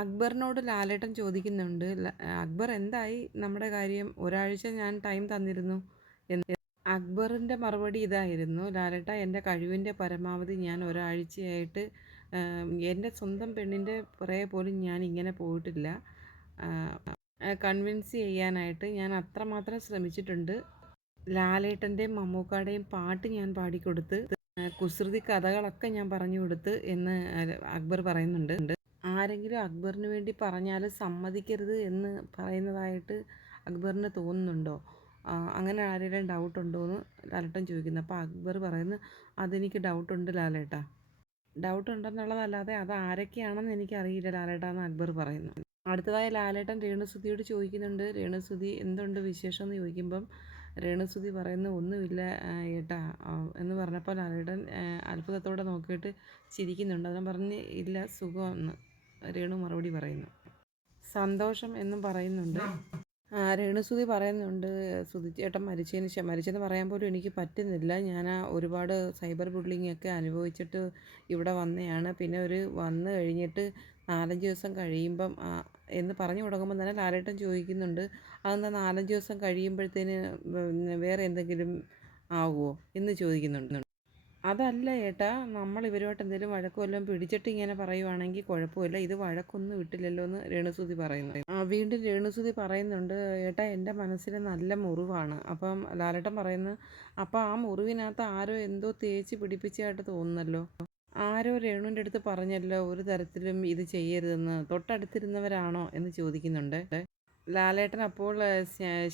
അക്ബറിനോട് ലാലേട്ടൻ ചോദിക്കുന്നുണ്ട് അക്ബർ എന്തായി? നമ്മുടെ കാര്യം ഒരാഴ്ച ഞാൻ ടൈം തന്നിരുന്നു എന്ന്. അക്ബറിന്റെ മറുപടി ഇതായിരുന്നു ലാലേട്ട എന്റെ കഴിവിന്റെ പരമാവധി ഞാൻ ഒരാഴ്ചയായിട്ട് എന്റെ സ്വന്തം പെണ്ണിന്റെ പുറകെ പോലും ഞാൻ ഇങ്ങനെ പോയിട്ടില്ല. കൺവിൻസ് ചെയ്യാനായിട്ട് ഞാൻ അത്രമാത്രം ശ്രമിച്ചിട്ടുണ്ട്. ലാലേട്ടന്റെയും മമ്മൂക്കാടെയും പാട്ട് ഞാൻ പാടിക്കൊടുത്ത് കുസൃതി കഥകളൊക്കെ ഞാൻ പറഞ്ഞു കൊടുത്ത് എന്ന് അക്ബർ പറയുന്നുണ്ട്. ആരെങ്കിലും അക്ബറിന് വേണ്ടി പറഞ്ഞാൽ സമ്മതിക്കരുത് എന്ന് പറയുന്നതായിട്ട് അക്ബറിന് തോന്നുന്നുണ്ടോ? അങ്ങനെ ആരെങ്കിലും ഡൗട്ട് ഉണ്ടോ എന്ന് ലാലേട്ടൻ ചോദിക്കുന്നു. അപ്പോൾ അക്ബർ പറയുന്നു അതെനിക്ക് ഡൗട്ടുണ്ട് ലാലേട്ട. ഡൗട്ട് ഉണ്ടെന്നുള്ളതല്ലാതെ അത് ആരൊക്കെയാണെന്ന് എനിക്കറിയില്ല ലാലേട്ട എന്ന് അക്ബർ പറയുന്നു. അടുത്തതായി ലാലേട്ടൻ രേണുസുതിയോട് ചോദിക്കുന്നുണ്ട്. രേണുസുതി എന്തുണ്ട് വിശേഷം? എന്ന് ചോദിക്കുമ്പം രേണുസുതി പറയുന്നു ഒന്നുമില്ല ഏട്ടാ എന്ന് പറഞ്ഞപ്പോൾ ലാലേട്ടൻ അത്ഭുതത്തോടെ നോക്കിയിട്ട് ചിരിക്കുന്നുണ്ട്. അതിനെ പറഞ്ഞ് ഇല്ല സുഖമെന്ന് രേണു മറുപടി പറയുന്നു. സന്തോഷം എന്നും പറയുന്നുണ്ട്. രേണുസുതി പറയുന്നുണ്ട്. സുതിച്ചേട്ടൻ മരിച്ചതിന് മരിച്ചെന്ന് പറയാൻ പോലും എനിക്ക് പറ്റുന്നില്ല. ഞാൻ ഒരുപാട് സൈബർ ബുള്ളിങ് ഒക്കെ അനുഭവിച്ചിട്ട് ഇവിടെ വന്നതാണ് പിന്നെ ഒരു വന്നു കഴിഞ്ഞിട്ട് നാലഞ്ച് ദിവസം കഴിയുമ്പം എന്ന് പറഞ്ഞു തുടങ്ങുമ്പോൾ തന്നെ ലാലേട്ടൻ ചോദിക്കുന്നുണ്ട്. അതെന്താ നാലഞ്ച് ദിവസം കഴിയുമ്പോഴത്തേന് വേറെ എന്തെങ്കിലും ആവുമോ എന്ന് ചോദിക്കുന്നുണ്ട്. അതല്ല ഏട്ടാ നമ്മൾ ഇവരുമായിട്ട് എന്തെങ്കിലും വഴക്ക് വല്ലതും പിടിച്ചിട്ട് ഇങ്ങനെ പറയുവാണെങ്കിൽ കുഴപ്പമില്ല. ഇത് വഴക്കൊന്നും വിട്ടില്ലല്ലോ എന്ന് രേണുസുതി പറയുന്നു. ആ വീണ്ടും രേണുസുതി പറയുന്നുണ്ട് ഏട്ടാ എന്റെ മനസ്സിൽ നല്ല മുറിവാണ്. അപ്പം ലാലേട്ടൻ പറയുന്നു അപ്പം ആ മുറിവിനകത്ത് ആരോ എന്തോ തേച്ച് പിടിപ്പിച്ചതായിട്ട് തോന്നുന്നല്ലോ. ആരോ രേണുവിന്റെ അടുത്ത് പറഞ്ഞല്ലോ ഒരു തരത്തിലും ഇത് ചെയ്യരുതെന്ന്. തൊട്ടടുത്തിരുന്നവരാണോ? എന്ന് ചോദിക്കുന്നുണ്ട്. ലാലേട്ടൻ അപ്പോൾ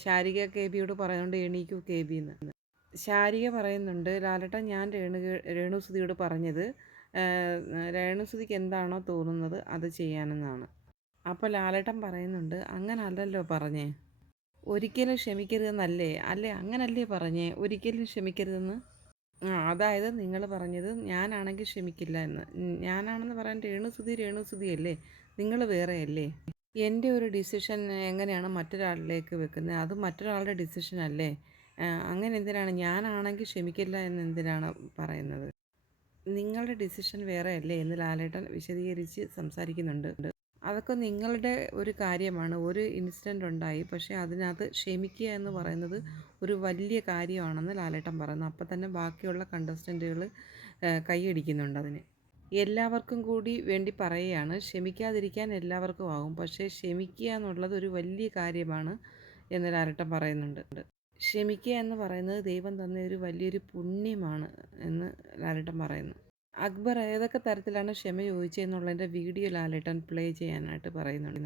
ശാരിക കെ ബിയോട് പറയുന്നുണ്ട് എണീക്കൂ കെ ബി എന്ന് ശാരിക പറയുന്നുണ്ട് ലാലട്ട ഞാൻ രേണു രേണുസുതിയോട് പറഞ്ഞത് രേണുസുതിക്ക് എന്താണോ തോന്നുന്നത് അത് ചെയ്യാനെന്നാണ്. അപ്പോൾ ലാലട്ടൻ പറയുന്നുണ്ട് അങ്ങനല്ലല്ലോ പറഞ്ഞേ. ഒരിക്കലും ക്ഷമിക്കരുതെന്നല്ലേ? അല്ലേ? അങ്ങനല്ലേ പറഞ്ഞേ? ഒരിക്കലും ക്ഷമിക്കരുതെന്ന്? ആ അതായത് നിങ്ങൾ പറഞ്ഞത് ഞാനാണെങ്കിൽ ക്ഷമിക്കില്ല എന്ന്. ഞാനാണെന്ന് പറയാൻ രേണുസുതി രേണുസുതി അല്ലേ നിങ്ങൾ വേറെ അല്ലേ എന്റെ ഒരു ഡിസിഷൻ എങ്ങനെയാണ് മറ്റൊരാളിലേക്ക് വെക്കുന്നത്? അത് മറ്റൊരാളുടെ ഡിസിഷൻ അല്ലേ അങ്ങനെ എന്തിനാണ്? ഞാനാണെങ്കിൽ ക്ഷമിക്കില്ല എന്ന് എന്തിനാണ് പറയുന്നത്? നിങ്ങളുടെ ഡിസിഷൻ വേറെ അല്ലേ എന്ന് ലാലേട്ടൻ വിശദീകരിച്ച് സംസാരിക്കുന്നുണ്ട്. അതൊക്കെ നിങ്ങളുടെ ഒരു കാര്യമാണ്. ഒരു ഇൻസിഡന്റ് ഉണ്ടായി. പക്ഷേ അതിനകത്ത് ക്ഷമിക്കുക എന്ന് പറയുന്നത് ഒരു വലിയ കാര്യമാണെന്ന് ലാലേട്ടൻ പറയുന്നു. അപ്പം തന്നെ ബാക്കിയുള്ള കണ്ടസ്റ്റന്റുകൾ കൈയടിക്കുന്നുണ്ട് അതിന്. എല്ലാവർക്കും കൂടി വേണ്ടി പറയുകയാണ്. ക്ഷമിക്കാതിരിക്കാൻ എല്ലാവർക്കും ആകും. പക്ഷേ ക്ഷമിക്കുക എന്നുള്ളത് ഒരു വലിയ കാര്യമാണ് എന്ന് ലാലേട്ടൻ പറയുന്നുണ്ട്. ക്ഷമിക്കുക എന്ന് പറയുന്നത് ദൈവം തന്ന ഒരു വലിയൊരു പുണ്യമാണ് എന്ന് ലാലേട്ടൻ പറയുന്നു. അക്ബർ ഏതൊക്കെ തരത്തിലാണ് ക്ഷമ ചോദിച്ചതെന്നുള്ളതിന്റെ വീഡിയോ ലാലേട്ടൻ പ്ലേ ചെയ്യാനായിട്ട് പറയുന്നുണ്ട്.